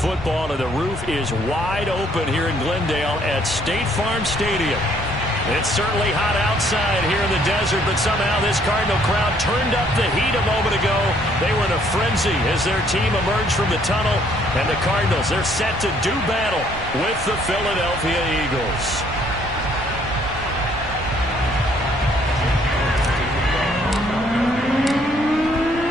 football, and the roof is wide open here in Glendale at State Farm Stadium. It's certainly hot outside here in the desert, but somehow this Cardinal crowd turned up the heat a moment ago. They were in a frenzy as their team emerged from the tunnel, and the Cardinals, they're set to do battle with the Philadelphia Eagles.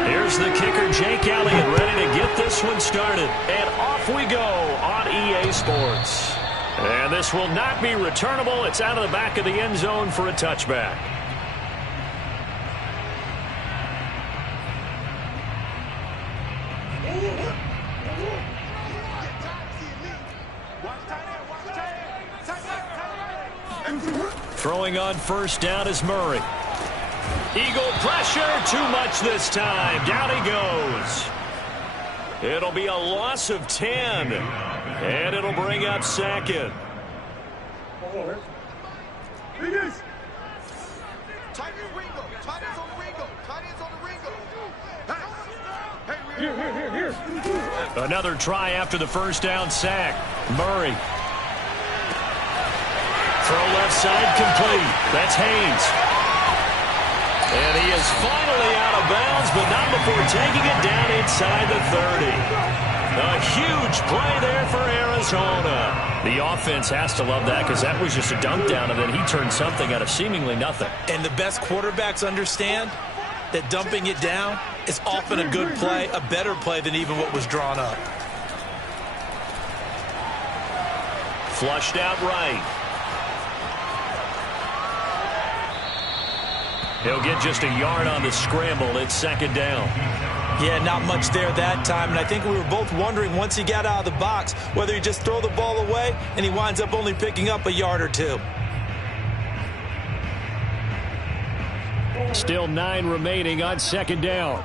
Here's the kicker, Jake Elliott, ready to get this one started. And off we go on EA Sports. And this will not be returnable. It's out of the back of the end zone for a touchback. Throwing on first down is Murray. Eagle pressure, too much this time. Down he goes. It'll be a loss of 10. And it'll bring up second. Another try after the first down sack. Murray. Throw left side complete. That's Haynes. And he is finally out of bounds, but not before taking it down inside the 30. A huge play there for Arizona. The offense has to love that because that was just a dunk down, and then he turned something out of seemingly nothing. And the best quarterbacks understand that dumping it down is often a good play, a better play than even what was drawn up. Flushed out right. He'll get just a yard on the scramble. It's second down. Yeah, not much there that time, and I think we were both wondering once he got out of the box whether he just throw the ball away and he winds up only picking up a yard or two. Still 9 remaining on second down.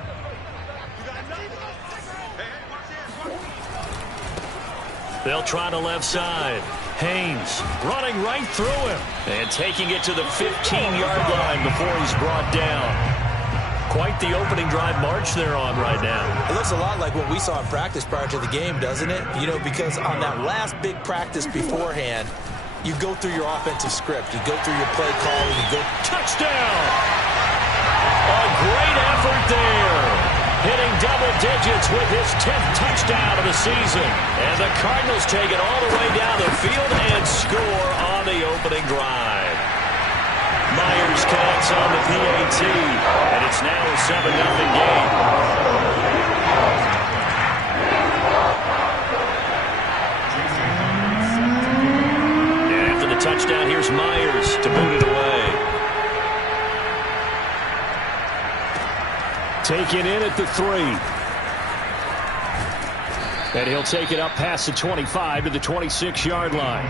They'll try the left side. Haynes running right through him and taking it to the 15-yard line before he's brought down. Quite the opening drive march they're on right now. It looks a lot like what we saw in practice prior to the game, doesn't it? You know, because on that last big practice beforehand, you go through your offensive script. You go through your play calling. You go touchdown! A great effort there. Hitting double digits with his 10th touchdown of the season. And the Cardinals take it all the way down the field and score on the opening drive. Myers connects on the PAT, and it's now a 7-0 game. And after the touchdown, here's Myers to boot it away. Taken in at the 3. And he'll take it up past the 25 to the 26-yard line.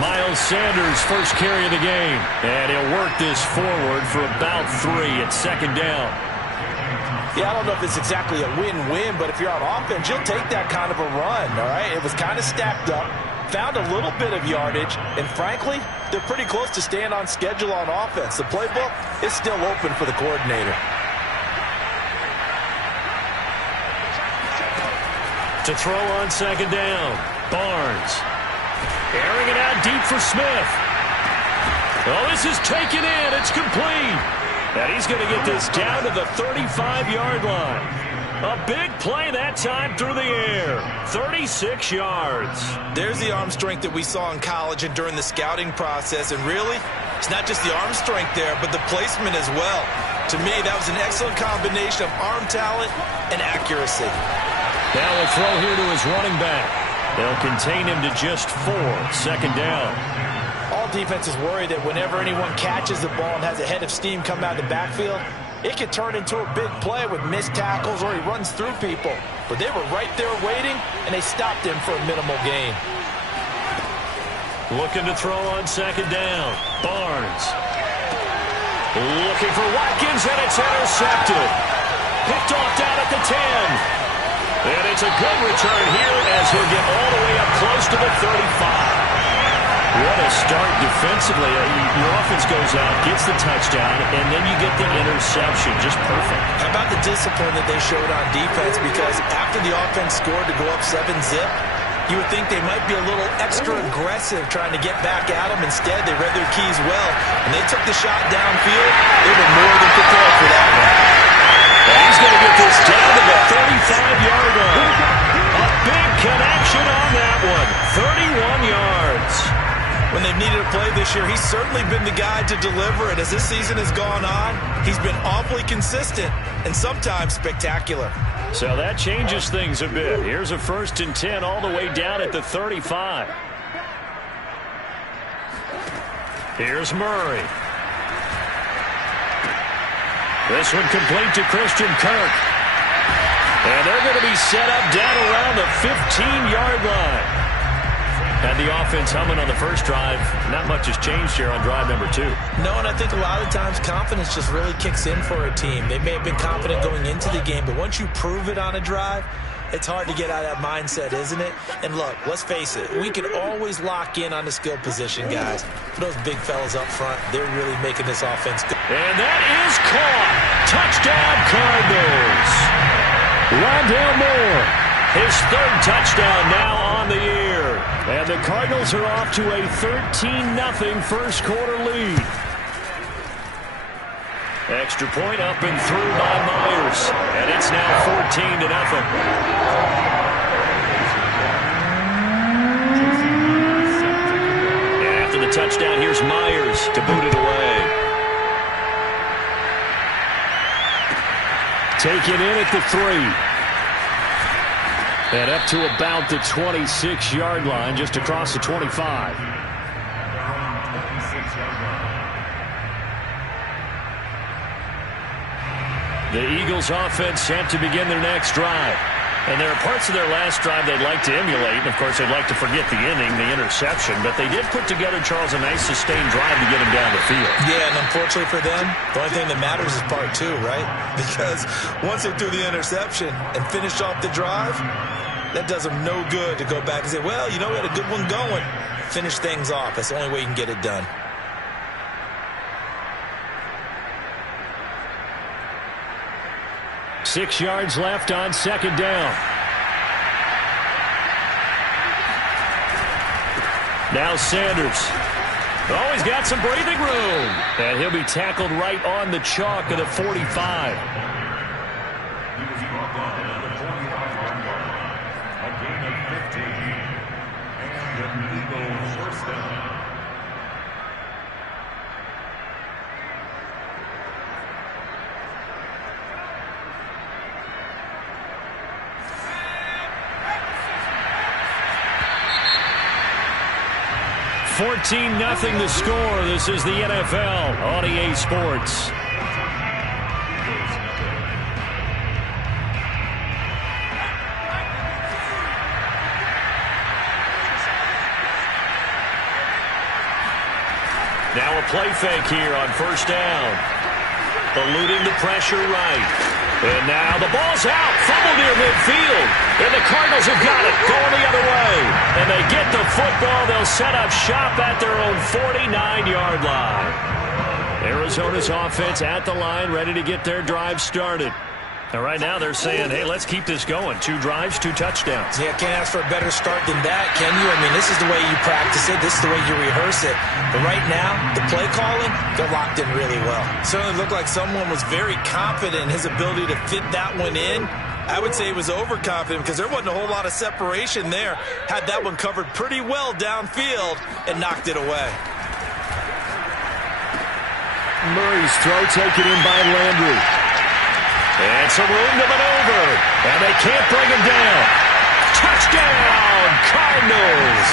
Miles Sanders, first carry of the game. And he'll work this forward for about 3 at second down. Yeah, I don't know if it's exactly a win-win, but if you're on offense, you'll take that kind of a run, all right? It was kind of stacked up, found a little bit of yardage, and frankly, they're pretty close to staying on schedule on offense. The playbook is still open for the coordinator. To throw on second down, Barnes. Airing it out deep for Smith. Oh, this is taken in. It's complete. And he's going to get this down to the 35-yard line. A big play that time through the air. 36 yards. There's the arm strength that we saw in college and during the scouting process. And really, it's not just the arm strength there, but the placement as well. To me, that was an excellent combination of arm talent and accuracy. Now a throw here to his running back. They'll contain him to just 4. Second down. All defenses worry that whenever anyone catches the ball and has a head of steam come out of the backfield, it could turn into a big play with missed tackles or he runs through people. But they were right there waiting, and they stopped him for a minimal gain. Looking to throw on second down. Barnes. Looking for Watkins, and it's intercepted. Picked off down at the 10. And it's a good return here as he'll get all the way up close to the 35. a start defensively. Your offense goes out, gets the touchdown, and then you get the interception. Just perfect. How about the discipline that they showed on defense? Because after the offense scored to go up 7-zip, you would think they might be a little extra aggressive trying to get back at them. Instead, they read their keys well, and they took the shot downfield. They were more than prepared for that one. And he's going to get this down to the 35-yard line. A big connection on that one. 31 yards. When they've needed a play this year, he's certainly been the guy to deliver it. As this season has gone on, he's been awfully consistent and sometimes spectacular. So that changes things a bit. Here's a 1st and 10 all the way down at the 35. Here's Murray. This one complete to Christian Kirk. And they're going to be set up down around the 15-yard line. And the offense humming on the first drive. Not much has changed here on drive number 2. No, and I think a lot of times confidence just really kicks in for a team. They may have been confident going into the game, but once you prove it on a drive, it's hard to get out of that mindset, isn't it? And look, let's face it, we can always lock in on the skill position, guys. But those big fellas up front, they're really making this offense good. And that is caught. Touchdown, Cardinals. Rondale Moore, his 3rd touchdown now on the year. And the Cardinals are off to a 13-0 first quarter lead. Extra point up and through by Myers. And it's now 14-0. And after the touchdown, here's Myers to boot it away. Taken in at the 3. And up to about the 26-yard line, just across the 25. The Eagles offense set to begin their next drive. And there are parts of their last drive they'd like to emulate. And, of course, they'd like to forget the inning, the interception. But they did put together, Charles, a nice sustained drive to get them down the field. Yeah, and unfortunately for them, the only thing that matters is part 2, right? Because once they threw the interception and finished off the drive, that does them no good to go back and say, well, you know, we had a good one going. Finish things off. That's the only way you can get it done. Six yards left on 2nd down. Now Sanders. Oh, he's got some breathing room. And he'll be tackled right on the chalk of the 45. $14-0 the score. This is the NFL on EA Sports. Now a play fake here on 1st down. Eluding the pressure right. And now the ball's out. Fumble near midfield. And the Cardinals have got it. Going the other way. And they get the football. They'll set up shop at their own 49-yard line. Arizona's offense at the line, ready to get their drive started. And right now they're saying, hey, let's keep this going. 2 drives, 2 touchdowns. Yeah, can't ask for a better start than that, can you? I mean, this is the way you practice it. This is the way you rehearse it. But right now, the play calling, they're locked in really well. Certainly looked like someone was very confident in his ability to fit that one in. I would say he was overconfident because there wasn't a whole lot of separation there. Had that one covered pretty well downfield and knocked it away. Murray's throw taken in by Landry. And some room to maneuver. And they can't bring him down. Touchdown, Cardinals.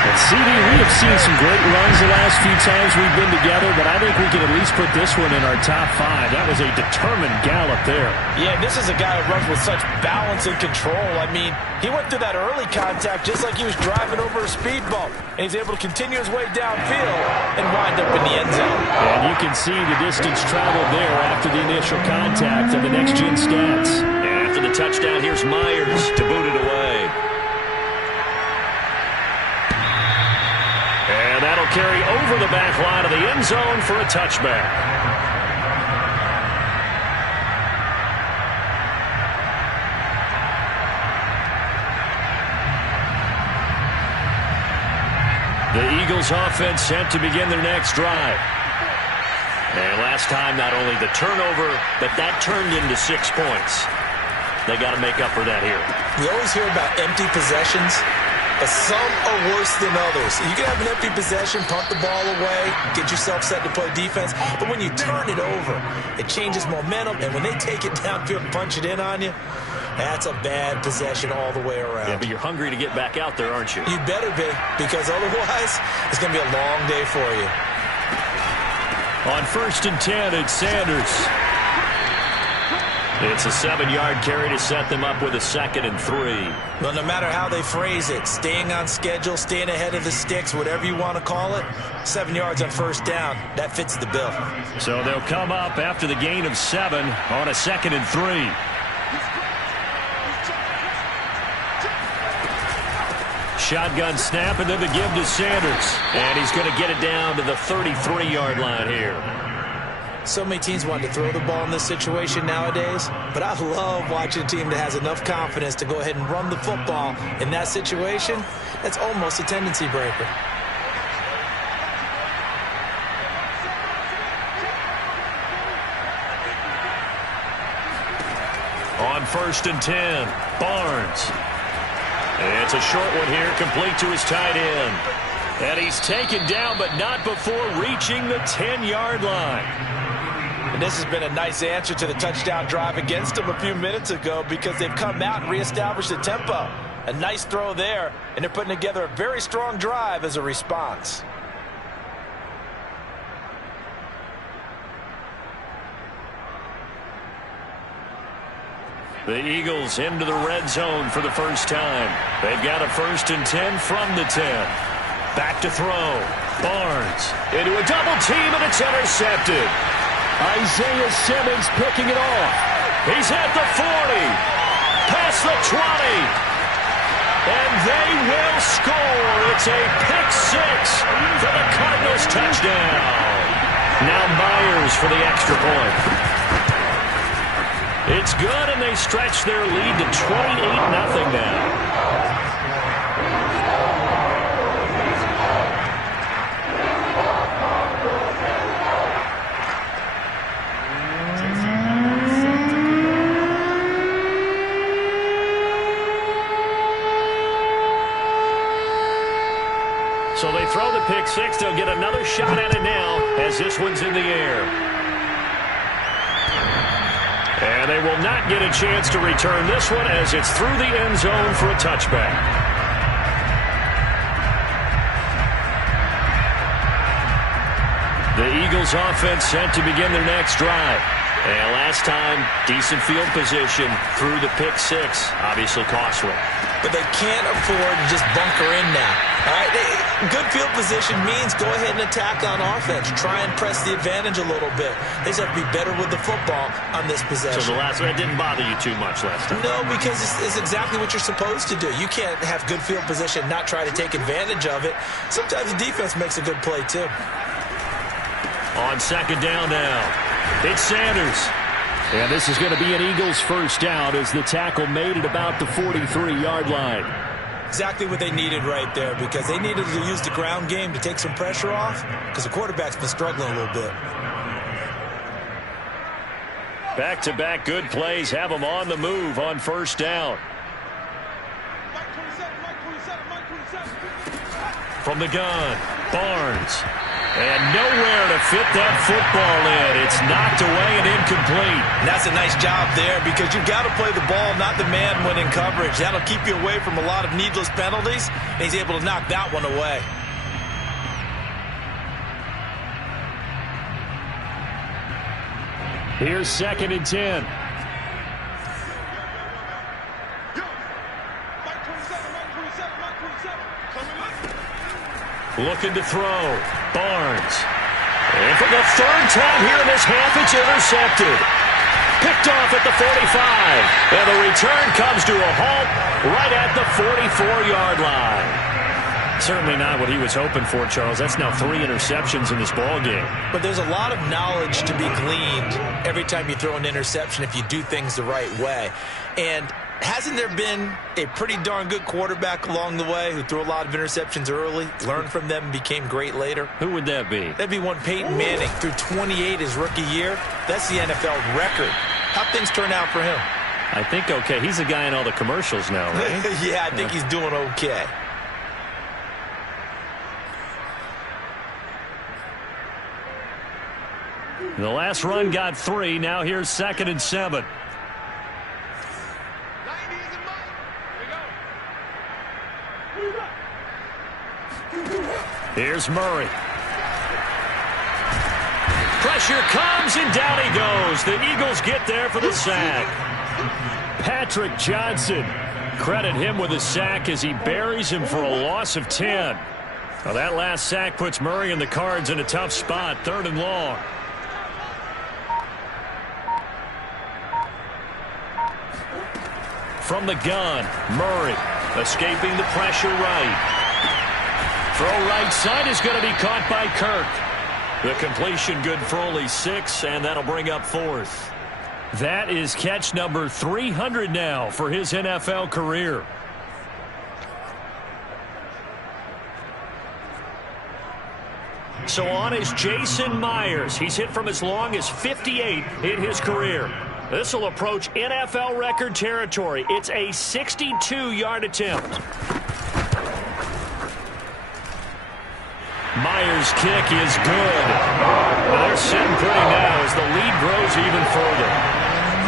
And CD, we have seen some great runs the last few times we've been together, but I think we can at least put this one in our top 5. That was a determined gallop there. Yeah, this is a guy who runs with such balance and control. I mean, he went through that early contact just like he was driving over a speed bump. And he's able to continue his way downfield and wind up in the end zone. And you can see the distance traveled there after the initial contact of the next-gen stats. And after the touchdown, here's Myers to boot it away. And carry over the back line of the end zone for a touchback. The Eagles offense set to begin their next drive. And last time, not only the turnover, but that turned into 6 points. They got to make up for that here. We always hear about empty possessions, but some are worse than others. You can have an empty possession, punt the ball away, get yourself set to play defense, but when you turn it over, it changes momentum, and when they take it downfield and punch it in on you, that's a bad possession all the way around. Yeah, but you're hungry to get back out there, aren't you? You better be, because otherwise, it's going to be a long day for you. On 1st and 10, it's Sanders. It's a 7-yard carry to set them up with a 2nd and 3. Well, no matter how they phrase it, staying on schedule, staying ahead of the sticks, whatever you want to call it, 7 yards on 1st down, that fits the bill. So they'll come up after the gain of 7 on a 2nd and 3. Shotgun snap, and then the give to Sanders. And he's going to get it down to the 33-yard line here. So many teams want to throw the ball in this situation nowadays, but I love watching a team that has enough confidence to go ahead and run the football in that situation. That's almost a tendency breaker. On 1st and 10, Barnes. It's a short one here, complete to his tight end. And he's taken down, but not before reaching the 10-yard line. And this has been a nice answer to the touchdown drive against them a few minutes ago, because they've come out and reestablished the tempo. A nice throw there, and they're putting together a very strong drive as a response. The Eagles into the red zone for the first time. They've got a 1st and 10 from the 10. Back to throw. Barnes into a double team, and it's intercepted. Isaiah Simmons picking it off. He's at the 40. Past the 20. And they will score. It's a pick 6 for the Cardinals touchdown. Now Myers for the extra point. It's good, and they stretch their lead to 28-0 now. So they throw the pick 6. They'll get another shot at it now as this one's in the air. And they will not get a chance to return this one as it's through the end zone for a touchback. The Eagles offense set to begin their next drive. And last time, decent field position through the pick 6. Obviously costly. But they can't afford to just bunker in now. All right, good field position means go ahead and attack on offense. Try and press the advantage a little bit. They just have to be better with the football on this possession. So the last one didn't bother you too much last time? No, because it's exactly what you're supposed to do. You can't have good field position, not try to take advantage of it. Sometimes the defense makes a good play too. On 2nd down now, it's Sanders. And this is going to be an Eagles first down as the tackle made at about the 43-yard line. Exactly what they needed right there, because they needed to use the ground game to take some pressure off, because the quarterback's been struggling a little bit. Back-to-back good plays have them on the move on 1st down. From the gun, Barnes. And nowhere to fit that football in. It's knocked away and incomplete. And that's a nice job there, because you've got to play the ball, not the man when in coverage. That'll keep you away from a lot of needless penalties, and he's able to knock that one away. Here's 2nd and 10. Looking to throw. Barnes. And for the 3rd time here in this half, it's intercepted. Picked off at the 45. And the return comes to a halt right at the 44-yard line. Certainly not what he was hoping for, Charles. That's now 3 interceptions in this ball game. But there's a lot of knowledge to be gleaned every time you throw an interception if you do things the right way. And hasn't there been a pretty darn good quarterback along the way who threw a lot of interceptions early, learned from them, and became great later? Who would that be? That'd be one Peyton Manning. Threw 28 his rookie year. That's the NFL record. How'd things turn out for him? I think okay. He's the guy in all the commercials now, right? Yeah, I think he's doing okay. The last run got 3. Now here's 2nd and 7. Here's Murray. Pressure comes, and down he goes. The Eagles get there for the sack. Patrick Johnson. Credit him with a sack as he buries him for a loss of 10. Well, that last sack puts Murray and the Cards in a tough spot. 3rd and long. From the gun, Murray escaping the pressure right. Throw right side is going to be caught by Kirk. The completion good for only 6, and that'll bring up 4th. That is catch number 300 now for his NFL career. So on is Jason Myers. He's hit from as long as 58 in his career. This will approach NFL record territory. It's a 62-yard attempt. Myers' kick is good. Well, they're sitting pretty now as the lead grows even further.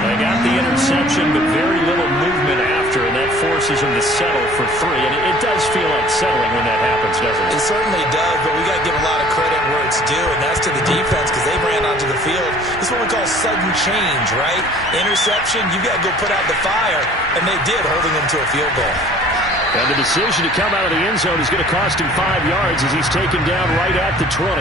They got the interception, but very little movement after, and that forces them to settle for 3. And it does feel like settling when that happens, doesn't it? It certainly does, but we got to give a lot of credit where it's due, and that's to the defense because they ran onto the field. This is what we call sudden change, right? Interception, you got to go put out the fire, and they did, holding them to a field goal. And the decision to come out of the end zone is going to cost him 5 yards as he's taken down right at the 20.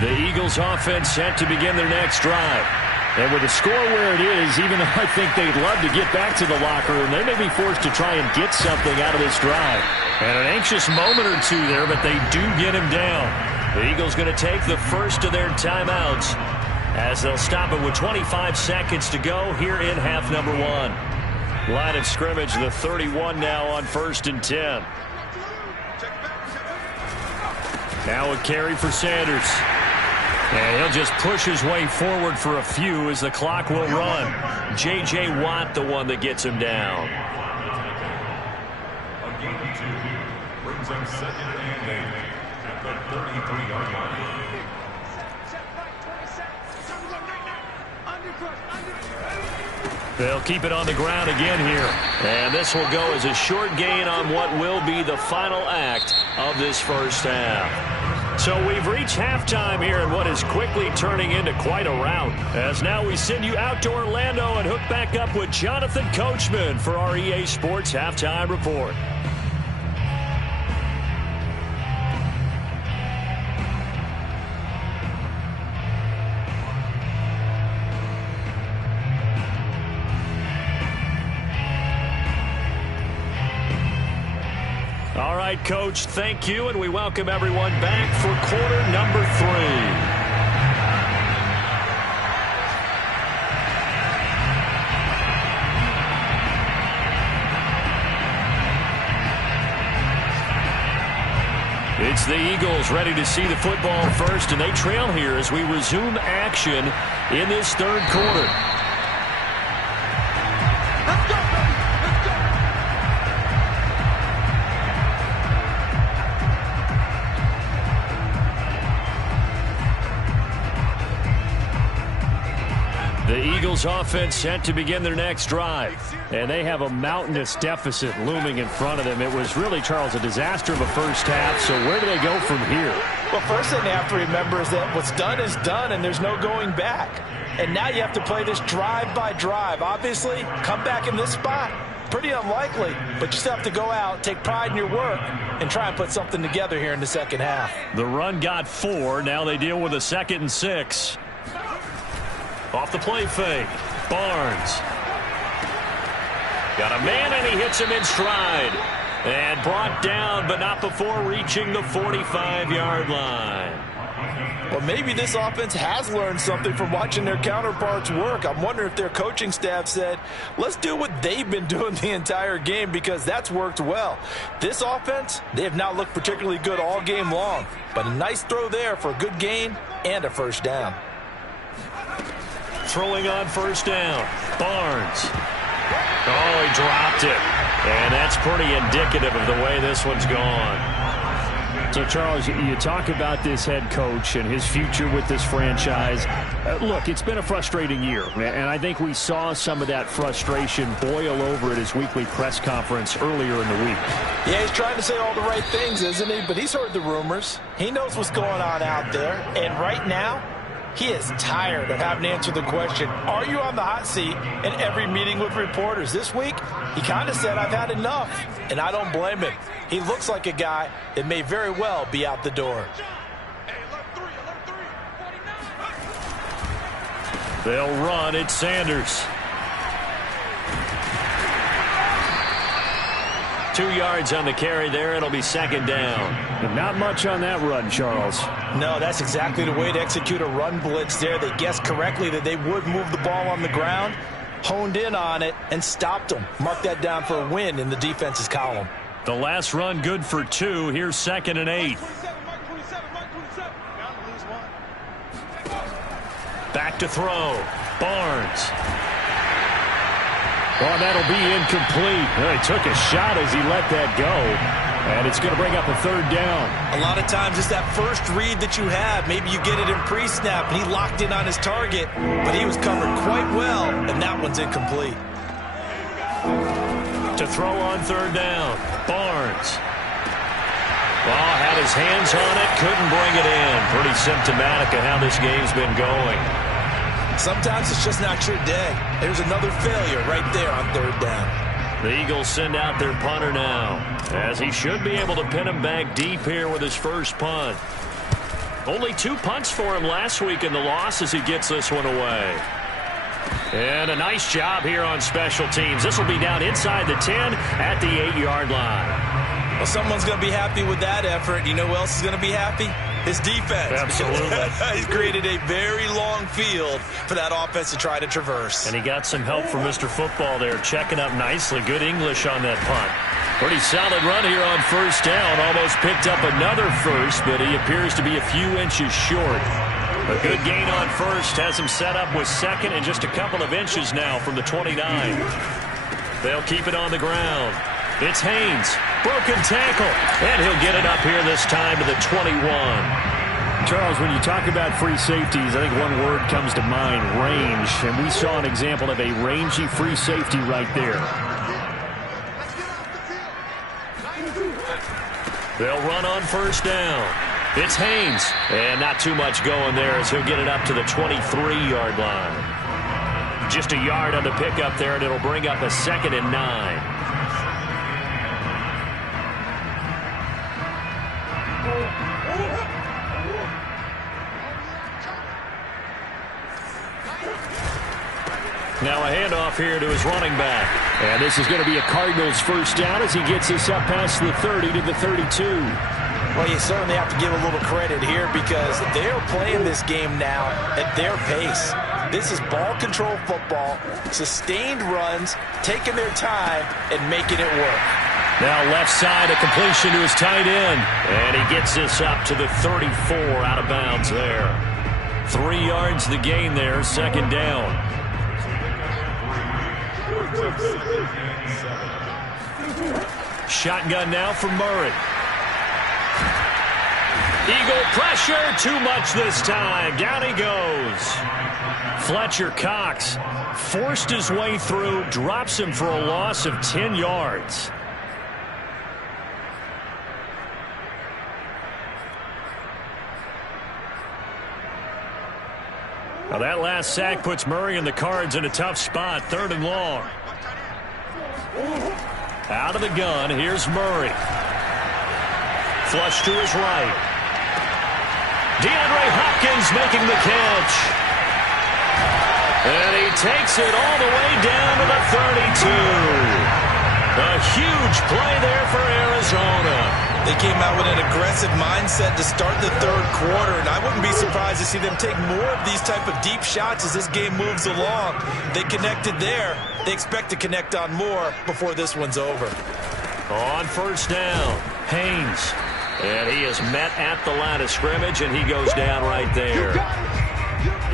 The Eagles offense set to begin their next drive. And with the score where it is, even though I think they'd love to get back to the locker room, they may be forced to try and get something out of this drive. And an anxious moment or two there, but they do get him down. The Eagles going to take the first of their timeouts as they'll stop it with 25 seconds to go here in half number 1. Line of scrimmage, the 31 now on 1st and 10. Now a carry for Sanders. And he'll just push his way forward for a few as the clock will run. J.J. Watt, the one that gets him down. A gain of 2 brings up 2nd and 8 at the 33-yard line. They'll keep it on the ground again here. And this will go as a short gain on what will be the final act of this first half. So we've reached halftime here in what is quickly turning into quite a rout. As now we send you out to Orlando and hook back up with Jonathan Coachman for our EA Sports Halftime Report. All right, Coach, thank you, and we welcome everyone back for quarter number 3. It's the Eagles ready to see the football first, and they trail here as we resume action in this 3rd quarter. The Eagles offense set to begin their next drive. And they have a mountainous deficit looming in front of them. It was really, Charles, a disaster of a first half. So where do they go from here? Well, first thing they have to remember is that what's done is done and there's no going back. And now you have to play this drive by drive. Obviously, come back in this spot. Pretty unlikely, but you still have to go out, take pride in your work, and try and put something together here in the second half. The run got 4. Now they deal with a 2nd and 6. Off the play fake. Barnes. Got a man, and he hits him in stride. And brought down, but not before reaching the 45-yard line. Well, maybe this offense has learned something from watching their counterparts work. I'm wondering if their coaching staff said, let's do what they've been doing the entire game, because that's worked well. This offense, they have not looked particularly good all game long, but a nice throw there for a good gain and a first down. Throwing on first down, Barnes. Oh, he dropped it. And that's pretty indicative of the way this one's gone. So, Charles, you talk about this head coach and his future with this franchise. Look, it's been a frustrating year, and I think we saw some of that frustration boil over at his weekly press conference earlier in the week. Yeah, he's trying to say all the right things, isn't he? But he's heard the rumors. He knows what's going on out there. And right now, he is tired of having to answer the question, are you on the hot seat in every meeting with reporters? This week, he kind of said, I've had enough, and I don't blame him. He looks like a guy that may very well be out the door. They'll run. It's Sanders. 2 yards on the carry there. It'll be 2nd down. Not much on that run, Charles. No, that's exactly the way to execute a run blitz there. They guessed correctly that they would move the ball on the ground, honed in on it, and stopped them. Mark that down for a win in the defense's column. The last run good for 2. Here's 2nd and 8. Back to throw. Barnes. Well, that'll be incomplete. He took a shot as he let that go. And it's going to bring up a 3rd down. A lot of times it's that first read that you have. Maybe you get it in pre-snap, and he locked in on his target, but he was covered quite well, and that one's incomplete. To throw on 3rd down. Barnes. Well, had his hands on it, couldn't bring it in. Pretty symptomatic of how this game's been going. Sometimes it's just not your day. There's another failure right there on 3rd down. The Eagles send out their punter now, as he should be able to pin him back deep here with his first punt. Only 2 punts for him last week in the loss as he gets this one away. And a nice job here on special teams. This will be down inside the 10 at the 8-yard line. Well, someone's going to be happy with that effort. You know who else is going to be happy? His defense. Absolutely. He's created a very long field for that offense to try to traverse. And he got some help from Mr. Football there, checking up nicely. Good English on that punt. Pretty solid run here on first down. Almost picked up another first, but he appears to be a few inches short. A good gain on first has him set up with 2nd and just a couple of inches now from the 29. They'll keep it on the ground. It's Haynes. Broken tackle. And he'll get it up here this time to the 21. Charles, when you talk about free safeties, I think one word comes to mind, range. And we saw an example of a rangy free safety right there. They'll run on first down. It's Haynes. And not too much going there as he'll get it up to the 23-yard line. Just a yard on the pickup there, and it'll bring up a 2nd and 9. Now a handoff here to his running back. And this is going to be a Cardinals first down as he gets this up past the 30 to the 32. Well, you certainly have to give a little credit here because they're playing this game now at their pace. This is ball control football, sustained runs, taking their time and making it work. Now left side, a completion to his tight end. And he gets this up to the 34 out of bounds there. 3 yards the gain there, 2nd down. Shotgun now for Murray. Eagle pressure, too much this time. Down he goes. Fletcher Cox forced his way through, drops him for a loss of 10 yards. Now that last sack puts Murray and the Cards in a tough spot, 3rd and long. Out of the gun, here's Murray. Flush to his right. DeAndre Hopkins making the catch. And he takes it all the way down to the 32. A huge play there for Arizona. They came out with an aggressive mindset to start the third quarter, and I wouldn't be surprised to see them take more of these type of deep shots as this game moves along. They connected there. They expect to connect on more before this one's over. On first down, Haynes. And he is met at the line of scrimmage, and he goes down right there.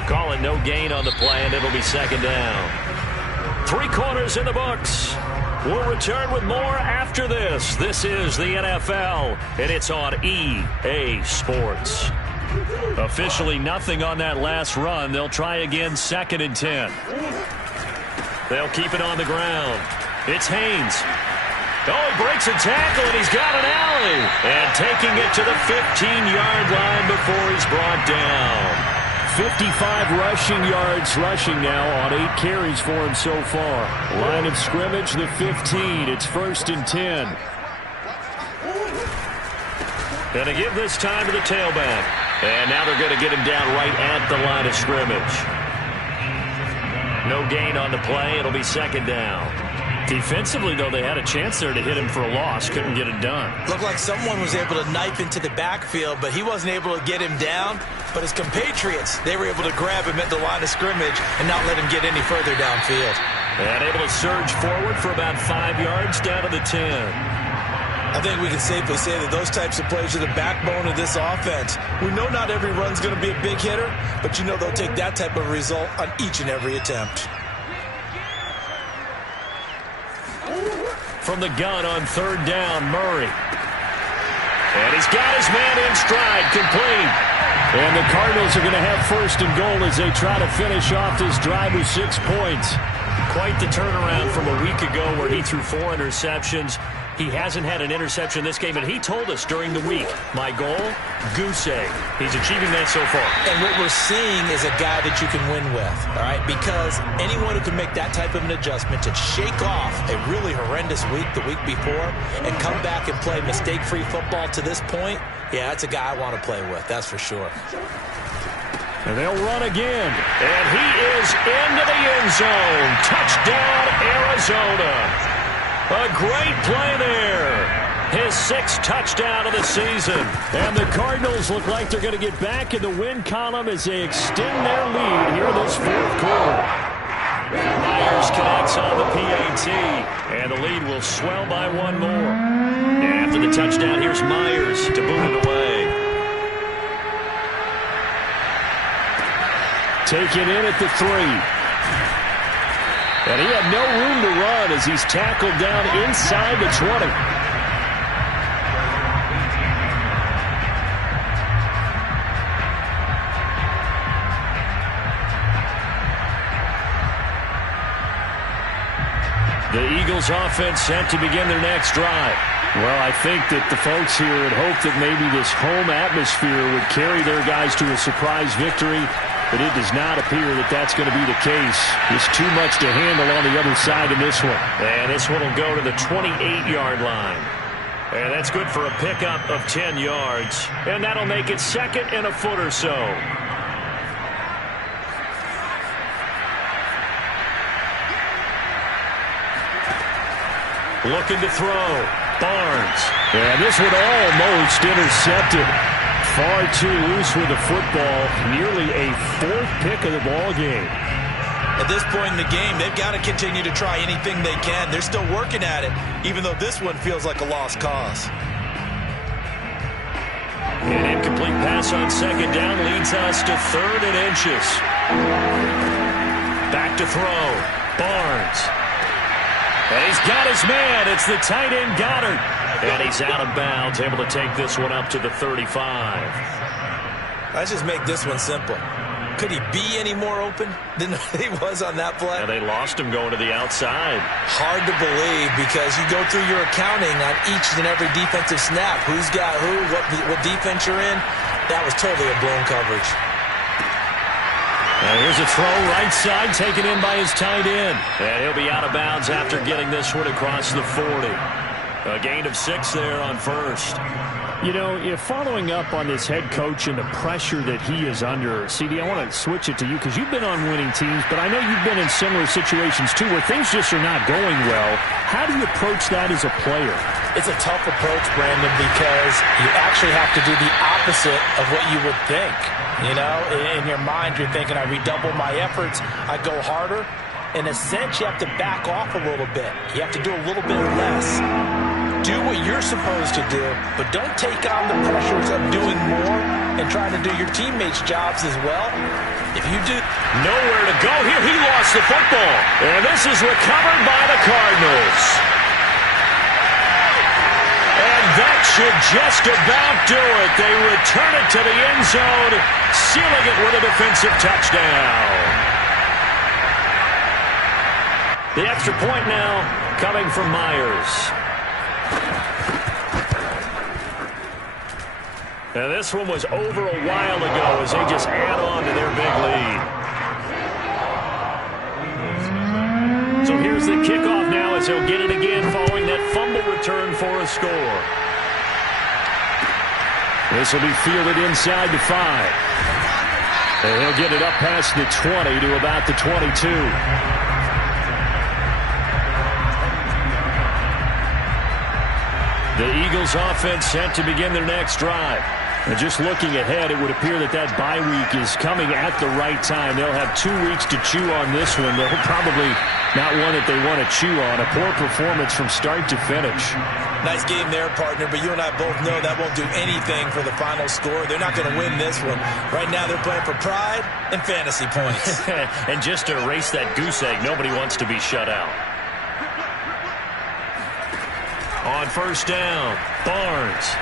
Call it no gain on the play, and it'll be second down. 3 quarters in the books. We'll return with more after this. This is the NFL, and it's on EA Sports. Officially nothing on that last run. They'll try again, 2nd and 10. They'll keep it on the ground. It's Haynes. Oh, he breaks a tackle, and he's got an alley. And taking it to the 15-yard line before he's brought down. 55 rushing yards rushing now on 8 carries for him so far. Line of scrimmage, the 15. It's 1st and 10. Going to give this time to the tailback. And now they're going to get him down right at the line of scrimmage. No gain on the play. It'll be 2nd down. Defensively, though, they had a chance there to hit him for a loss. Couldn't get it done. Looked like someone was able to knife into the backfield, but he wasn't able to get him down. But his compatriots, they were able to grab him at the line of scrimmage and not let him get any further downfield. And able to surge forward for about 5 yards down to the 10. I think we can safely say that those types of plays are the backbone of this offense. We know not every run's going to be a big hitter, but you know they'll take that type of result on each and every attempt. From the gun on 3rd down, Murray. And he's got his man in stride, complete. And the Cardinals are going to have 1st and goal as they try to finish off this drive with 6 points. Quite the turnaround from a week ago where he threw 4 interceptions. He hasn't had an interception this game, and he told us during the week, my goal, goose egg. He's achieving that so far. And what we're seeing is a guy that you can win with, all right? Because anyone who can make that type of an adjustment to shake off a really horrendous week the week before and come back and play mistake-free football to this point, yeah, that's a guy I want to play with, that's for sure. And they'll run again. And he is into the end zone. Touchdown, Arizona. A great play there. His 6th touchdown of the season. And the Cardinals look like they're going to get back in the win column as they extend their lead here this 4th quarter. Myers connects on the PAT, and the lead will swell by 1 more. And after the touchdown, here's Myers to boot it away. Taken in at the 3. And he had no room to run as he's tackled down inside the 20. The Eagles offense set to begin their next drive. Well, I think that the folks here had hoped that maybe this home atmosphere would carry their guys to a surprise victory. But it does not appear that that's going to be the case. There's too much to handle on the other side in this one. And this one will go to the 28-yard line. And that's good for a pickup of 10 yards. And that'll make it 2nd and a foot or so. Looking to throw. Barnes. And this one almost intercepted. Far too loose with the football. Nearly a 4th pick of the ball game. At this point in the game, they've got to continue to try anything they can. They're still working at it, even though this one feels like a lost cause. An incomplete pass on 2nd down leads us to 3rd and inches. Back to throw. Barnes. And he's got his man. It's the tight end Goddard. And he's out of bounds, able to take this one up to the 35. Let's just make this one simple. Could he be any more open than he was on that play? And they lost him going to the outside. Hard to believe because you go through your accounting on each and every defensive snap. Who's got who, what defense you're in. That was totally a blown coverage. Here's a throw right side taken in by his tight end. And he'll be out of bounds after getting this one across the 40. A gain of 6 there on first. You know, following up on this head coach and the pressure that he is under, CD, I want to switch it to you because you've been on winning teams, but I know you've been in similar situations too where things just are not going well. How do you approach that as a player? It's a tough approach, Brandon, because you actually have to do the opposite of what you would think. You know, in your mind, you're thinking, I redouble my efforts, I go harder. In a sense, you have to back off a little bit. You have to do a little bit less. Do what you're supposed to do, but don't take on the pressures of doing more and trying to do your teammates' jobs as well. If you do... Nowhere to go here. He lost the football. And this is recovered by the Cardinals. And that should just about do it. They return it to the end zone, sealing it with a defensive touchdown. The extra point now coming from Myers. And this one was over a while ago as they just add on to their big lead. So here's the kickoff now as they'll get it again following that fumble return for a score. This will be fielded inside the 5. And he'll get it up past the 20 to about the 22. The Eagles offense set to begin their next drive. And just looking ahead, it would appear that bye week is coming at the right time. They'll have 2 weeks to chew on this one. They'll probably not one that they want to chew on. A poor performance from start to finish. Nice game there, partner, but you and I both know that won't do anything for the final score. They're not going to win this one. Right now they're playing for pride and fantasy points. And just to erase that goose egg, nobody wants to be shut out. On first down, Barnes.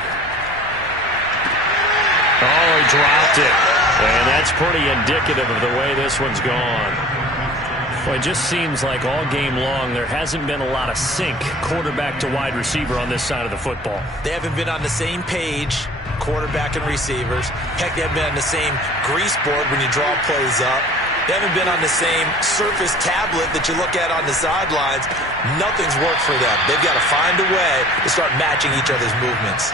Oh, he dropped it. And that's pretty indicative of the way this one's gone. Well, it just seems like all game long there hasn't been a lot of sync quarterback to wide receiver on this side of the football. They haven't been on the same page, quarterback and receivers. Heck, they haven't been on the same grease board when you draw plays up. They haven't been on the same surface tablet that you look at on the sidelines. Nothing's worked for them. They've got to find a way to start matching each other's movements.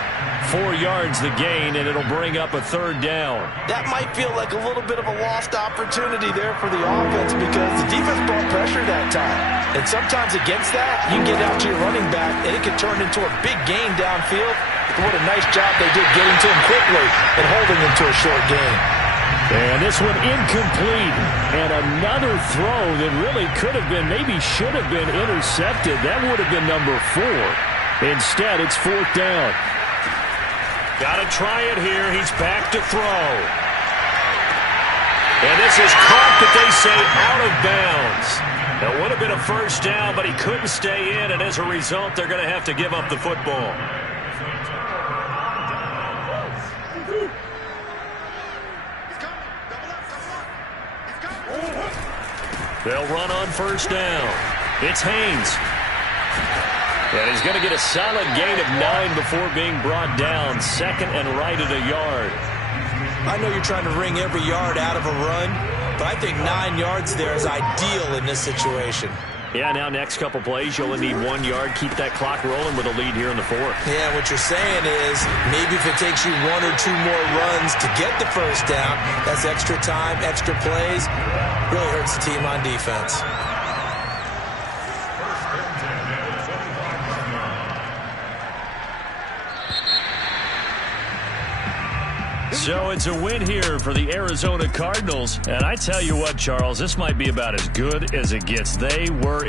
4 yards the gain, and it'll bring up a third down. That might feel like a little bit of a lost opportunity there for the offense because the defense brought pressure that time. And sometimes against that, you can get out to your running back, and it can turn into a big gain downfield. What a nice job they did getting to him quickly and holding him to a short gain. And this one incomplete. And another throw that really could have been, maybe should have been intercepted. That would have been number 4. Instead, it's 4th down. Got to try it here. He's back to throw. And this is caught, but they say out of bounds. That would have been a first down, but he couldn't stay in, and as a result, they're going to have to give up the football. They'll run on first down. It's Haynes. And he's going to get a solid gain of 9 before being brought down. 2nd and right at a yard. I know you're trying to wring every yard out of a run, but I think 9 yards there is ideal in this situation. Yeah, now next couple plays, you'll only need 1 yard. Keep that clock rolling with a lead here in the 4th. Yeah, what you're saying is maybe if it takes you 1 or 2 more runs to get the first down, that's extra time, extra plays. Really hurts the team on defense. So it's a win here for the Arizona Cardinals. And I tell you what, Charles, this might be about as good as it gets. They were